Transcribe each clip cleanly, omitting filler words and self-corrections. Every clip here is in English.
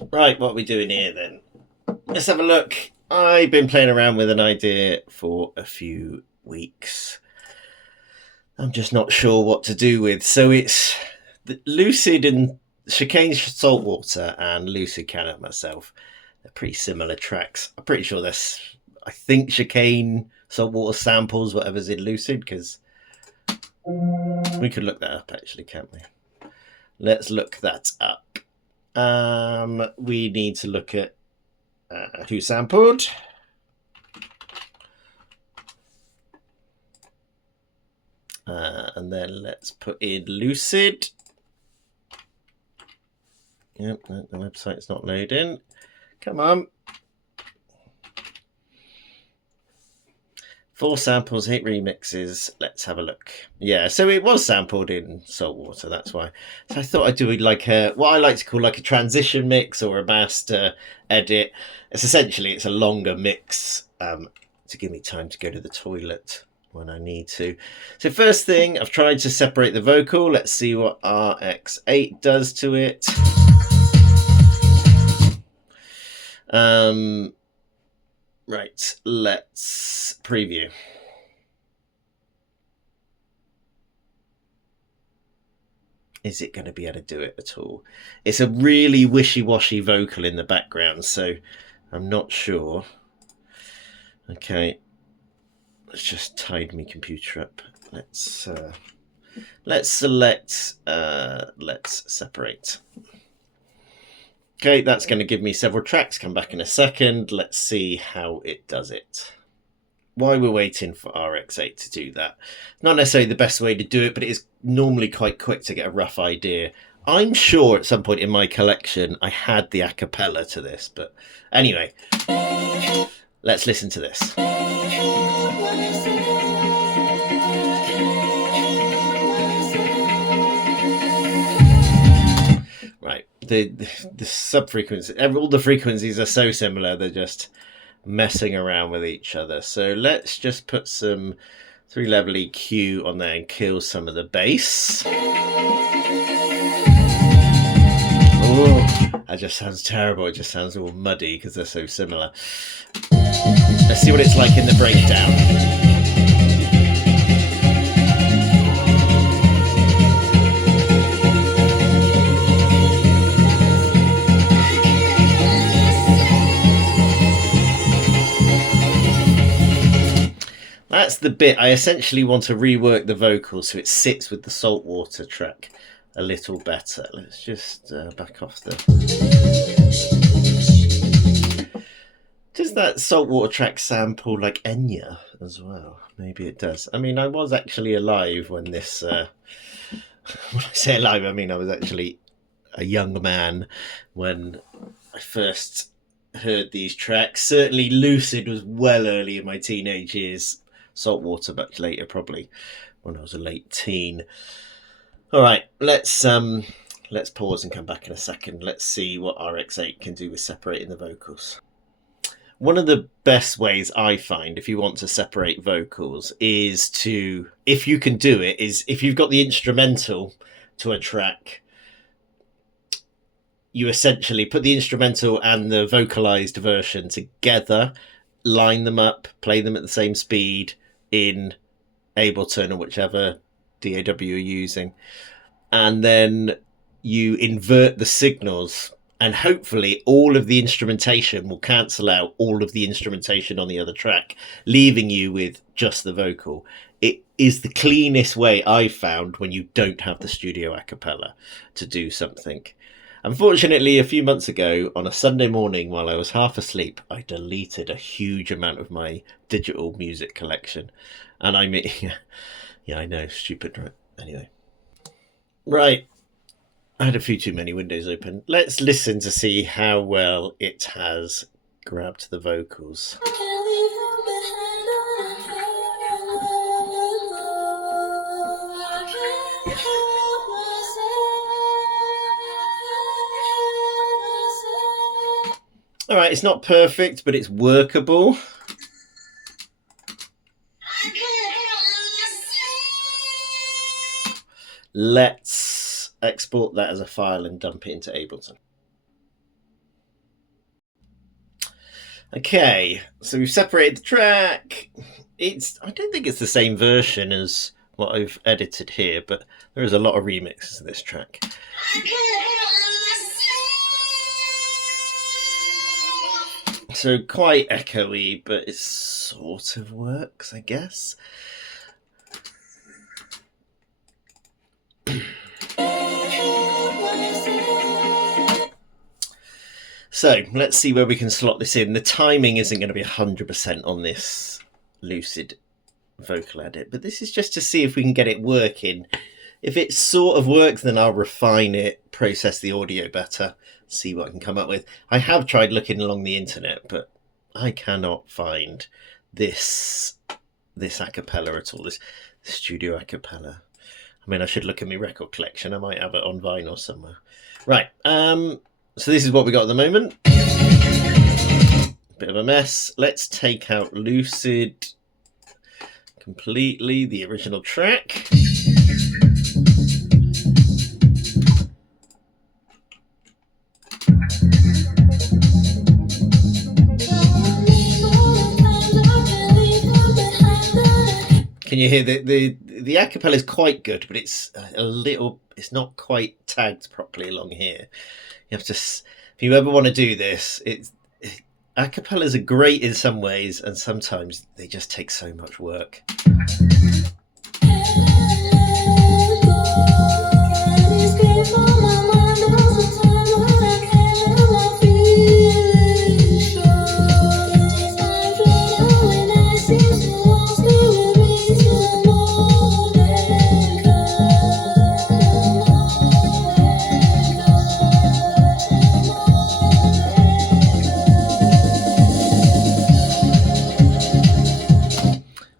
Right, what are we doing here then? Let's have a look. I've been playing around with an idea for a few weeks. I'm just not sure what to do with. So it's Lucid and Chicane Saltwater and Lucid Cant myself. They're pretty similar tracks. I'm pretty sure this. I think Chicane Saltwater samples whatever's in Lucid because we could look that up actually, can't we? Let's look that up. We need to look at who sampled. And then let's put in Lucid. Yep, the website's not loading. Come on. 4 samples, 8 remixes. Let's have a look. Yeah, so it was sampled in Saltwater, that's why. So I thought I'd do like what I like to call like a transition mix or a master edit. It's a longer mix to give me time to go to the toilet when I need to. So first thing, I've tried to separate the vocal. Let's see what RX8 does to it. Right, let's preview. Is it going to be able to do it at all? It's a really wishy-washy vocal in the background, so I'm not sure. Okay, let's just tidy my computer up. Let's select. Let's separate. Okay, that's going to give me several tracks. Come back in a second. Let's see how it does it. While we're waiting for RX8 to do that, not necessarily the best way to do it, but it is normally quite quick to get a rough idea. I'm sure at some point in my collection I had the a cappella to this, but anyway, let's listen to this. Right, the sub frequencies, all the frequencies are so similar, they're just messing around with each other. So let's just put some 3-level EQ on there and kill some of the bass. Oh, that just sounds terrible. It just sounds all muddy because they're so similar. Let's see what it's like in the breakdown. That's the bit. I essentially want to rework the vocals so it sits with the Saltwater track a little better. Let's just back off the... Does that Saltwater track sample like Enya as well? Maybe it does. I mean, I was actually alive when this... when I say alive, I mean I was actually a young man when I first heard these tracks. Certainly Lucid was well early in my teenage years. Saltwater much later, probably when I was a late teen. All right, let's pause and come back in a second. Let's see what RX8 can do with separating the vocals. One of the best ways I find if you want to separate vocals is to, if you can do it, is if you've got the instrumental to a track, you essentially put the instrumental and the vocalized version together, line them up, play them at the same speed in Ableton or whichever DAW you're using, and then you invert the signals, and hopefully all of the instrumentation will cancel out all of the instrumentation on the other track, leaving you with just the vocal. It is the cleanest way I've found when you don't have the studio a cappella to do something. Unfortunately, a few months ago, on a Sunday morning while I was half asleep, I deleted a huge amount of my digital music collection. And I mean, yeah, I know, stupid, right? Anyway. Right. I had a few too many windows open. Let's listen to see how well it has grabbed the vocals. All right, it's not perfect, but it's workable. Let's export that as a file and dump it into Ableton. Okay, so we've separated the track. I don't think it's the same version as what I've edited here, but there is a lot of remixes of this track. So quite echoey, but it sort of works, I guess. So let's see where we can slot this in. The timing isn't going to be 100% on this Lucid vocal edit, but this is just to see if we can get it working. If it sort of works, then I'll refine it, process the audio better, see what I can come up with. I have tried looking along the internet, but I cannot find this a cappella at all, this studio a cappella. I mean, I should look at my record collection. I might have it on vinyl somewhere. Right, so this is what we got at the moment. Bit of a mess. Let's take out Lucid completely, the original track. Can you hear the acapella is quite good, but it's it's not quite tagged properly along here. You have to, if you ever want to do this, acapellas are great in some ways, and sometimes they just take so much work.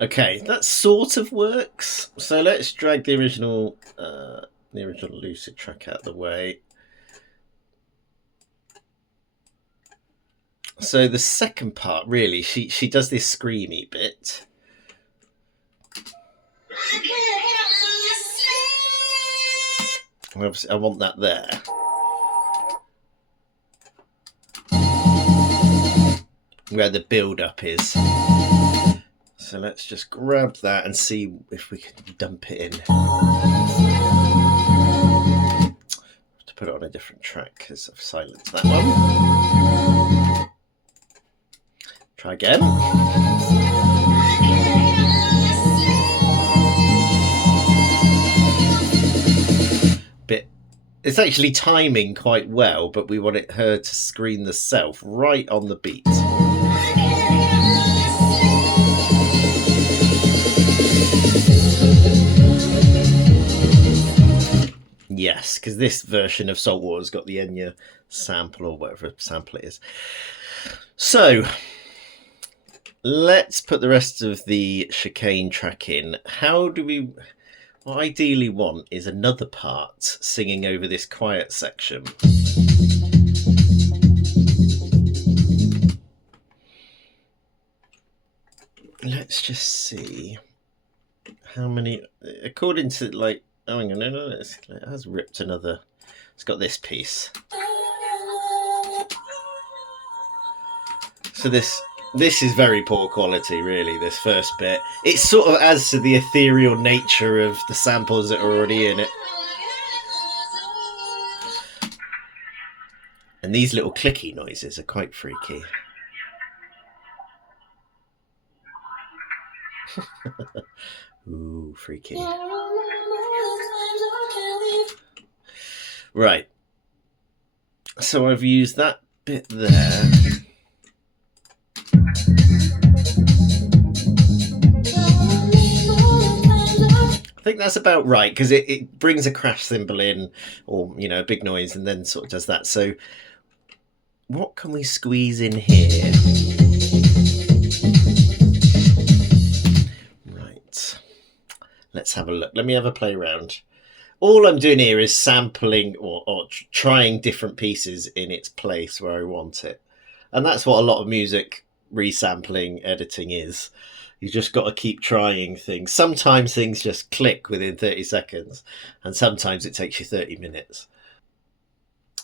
Okay, that sort of works. So let's drag the original Lucid track out of the way. So the second part, really, she does this screamy bit. Obviously, I want that there. Where the build-up is. So let's just grab that and see if we can dump it in. I have to put it on a different track because I've silenced that one. Try again. It's actually timing quite well, but we want her to scream the self right on the beat. Yes, because this version of Saltwater's got the Enya sample or whatever sample it is. So let's put the rest of the Chicane track in. How do we... What I ideally want is another part singing over this quiet section. Let's just see how many, according to like, oh, hang on, no, it has ripped another, it's got this piece. So this is very poor quality, really, this first bit. It sort of adds to the ethereal nature of the samples that are already in it. And these little clicky noises are quite freaky. Ooh, freaky. Right. So I've used that bit there. I think that's about right, because it brings a crash cymbal in, or, you know, a big noise, and then sort of does that. So what can we squeeze in here? Right. Let's have a look. Let me have a play around. All I'm doing here is sampling or trying different pieces in its place where I want it. And that's what a lot of music resampling editing is. You just got to keep trying things. Sometimes things just click within 30 seconds, and sometimes it takes you 30 minutes.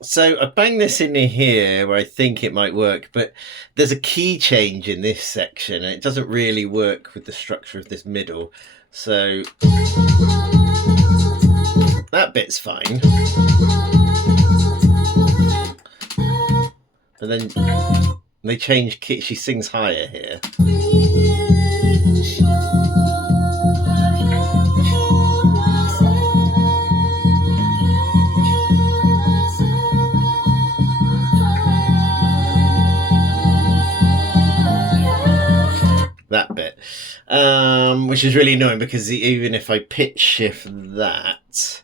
So I banged this in here where I think it might work, but there's a key change in this section and it doesn't really work with the structure of this middle. So that bit's fine. But then they change key. She sings higher here. That bit, which is really annoying because even if I pitch shift that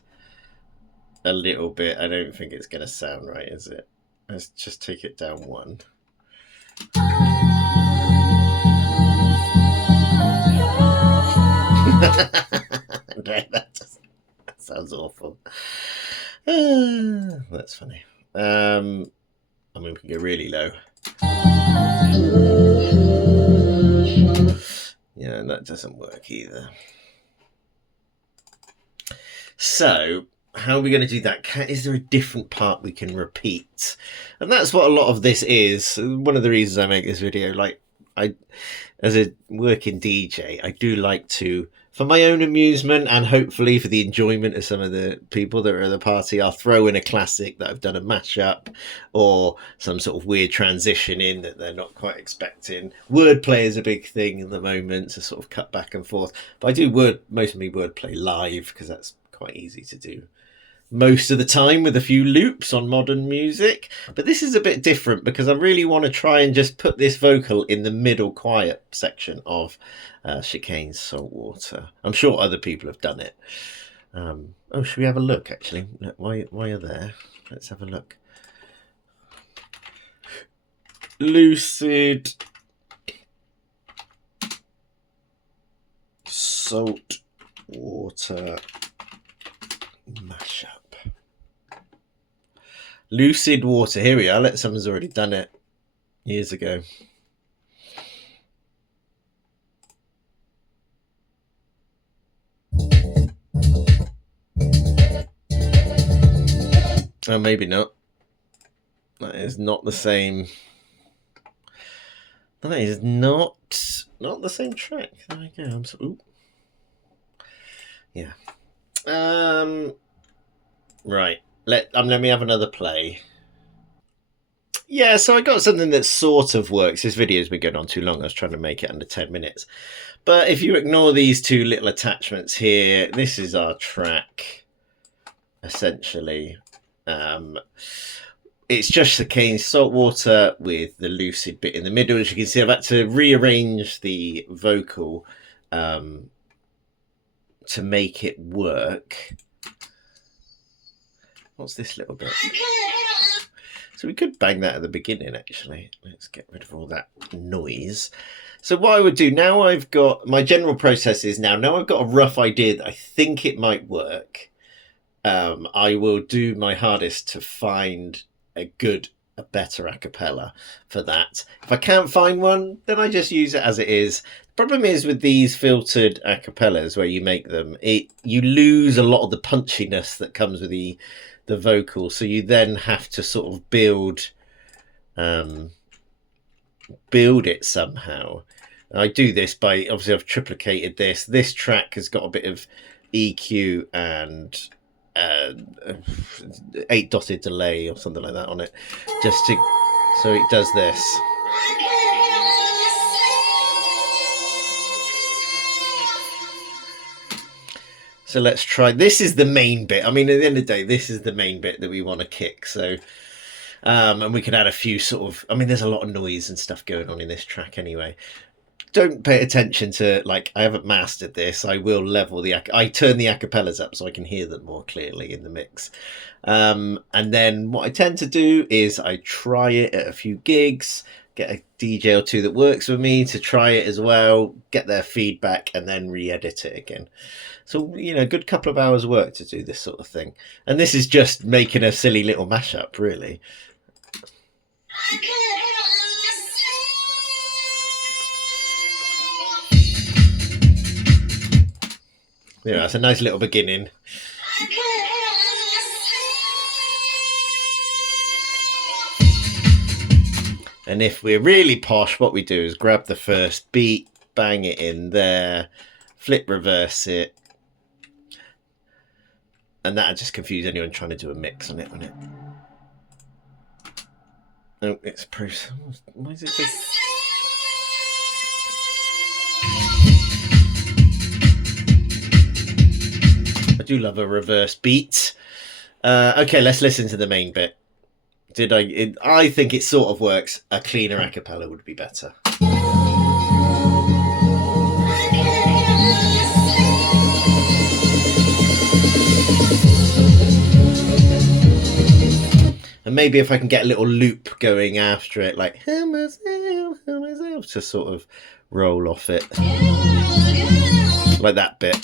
a little bit, I don't think it's going to sound right, is it? Let's just take it down one. No, that sounds awful. That's funny. I mean, we can go really low. Yeah, and that doesn't work either. So how are we going to do that? Is there a different part we can repeat? And that's what a lot of this is. One of the reasons I make this video, like as a working DJ, I do like to, for my own amusement and hopefully for the enjoyment of some of the people that are at the party, I'll throw in a classic that I've done a mashup or some sort of weird transition in that they're not quite expecting. Wordplay is a big thing at the moment to sort of cut back and forth. But I do mostly wordplay live because that's quite easy to do most of the time with a few loops on modern music. But this is a bit different because I really want to try and just put this vocal in the middle quiet section of Chicane's Saltwater. I'm sure other people have done it. Oh, should we have a look actually? Why you're there, let's have a look. Lucid Saltwater mashup. Lucid Water. Here we are. Someone's already done it years ago. Oh, maybe not. That is not the same. That is not the same track. There we go. Ooh. Yeah. Right. Let me have another play. Yeah, so I got something that sort of works. This video's been going on too long. I was trying to make it under 10 minutes. But if you ignore these two little attachments here, this is our track, essentially. It's just Chicane's Saltwater with the Lucid bit in the middle. As you can see, I've had to rearrange the vocal to make it work. What's this little bit? So we could bang that at the beginning, actually. Let's get rid of all that noise. So what I would do, now I've got, my general process is now I've got a rough idea that I think it might work. I will do my hardest to find a better a cappella for that. If I can't find one, then I just use it as it is. The problem is with these filtered a cappellas where you make them, you lose a lot of the punchiness that comes with the vocal, so you then have to sort of build it somehow. And I do this by, obviously I've triplicated this track has got a bit of EQ and 8-dotted delay or something like that on it, just to, so it does this. So let's try. This is the main bit. I mean, at the end of the day, this is the main bit that we want to kick. So, and we can add a few sort of, I mean, there's a lot of noise and stuff going on in this track anyway. Don't pay attention to, like, I haven't mastered this. I will level I turn the acapellas up so I can hear them more clearly in the mix. And then what I tend to do is I try it at a few gigs, get a DJ or two that works with me to try it as well, get their feedback, and then re-edit it again. So, you know, a good couple of hours work to do this sort of thing. And this is just making a silly little mashup, really. Yeah, it's a nice little beginning. And if we're really posh, what we do is grab the first beat, bang it in there, flip reverse it, and that'll just confuse anyone trying to do a mix on it, won't it? Oh, it's pro. Why is it take... I do love a reverse beat. Okay, let's listen to the main bit. I think it sort of works. A cleaner a cappella would be better. And maybe if I can get a little loop going after it, like myself, to sort of roll off it. Like that bit.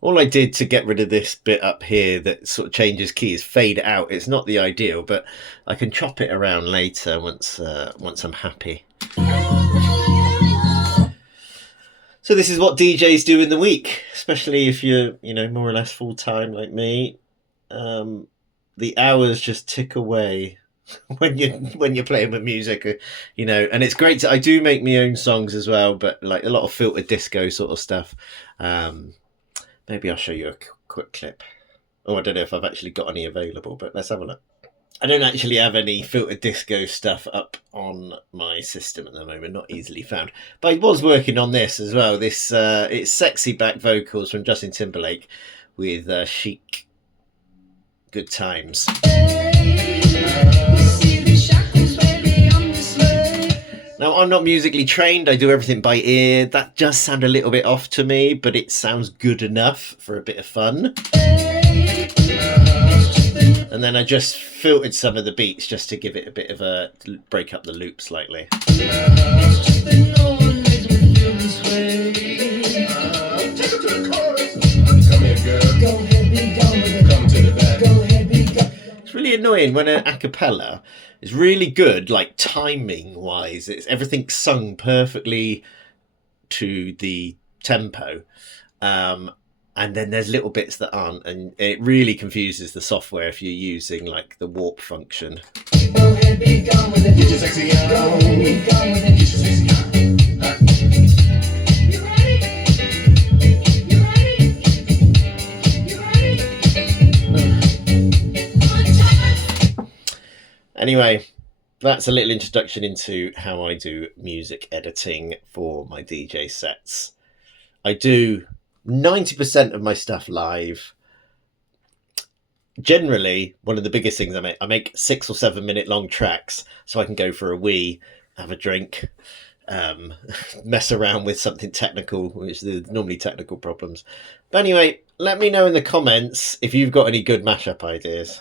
All I did to get rid of this bit up here that sort of changes key is fade it out. It's not the ideal, but I can chop it around later once I'm happy. So this is what DJs do in the week, especially if you're, more or less full time like me. The hours just tick away when you're playing with music, and it's great. I do make my own songs as well, but like a lot of filtered disco sort of stuff. Maybe I'll show you a quick clip. Oh, I don't know if I've actually got any available, but let's have a look. I don't actually have any filtered disco stuff up on my system at the moment, not easily found. But I was working on this as well. This it's sexy back vocals from Justin Timberlake with Chic. Good times. Now, I'm not musically trained. I do everything by ear. That does sound a little bit off to me, but it sounds good enough for a bit of fun. And then I just filtered some of the beats just to give it a bit of a break up the loop slightly. It's really annoying when an a cappella is really good, like timing wise. It's everything sung perfectly to the tempo. And then there's little bits that aren't, and it really confuses the software if you're using like the warp function. Go ahead, be gone with it. Get your sexy on. Go ahead, be gone with it. Get your sexy on. You ready? You ready? You ready? Anyway, that's a little introduction into how I do music editing for my DJ sets. I do 90% of my stuff live. Generally, one of the biggest things I make 6 or 7 minute long tracks so I can go for a wee, have a drink, mess around with something technical, which are normally technical problems. But anyway, let me know in the comments if you've got any good mashup ideas.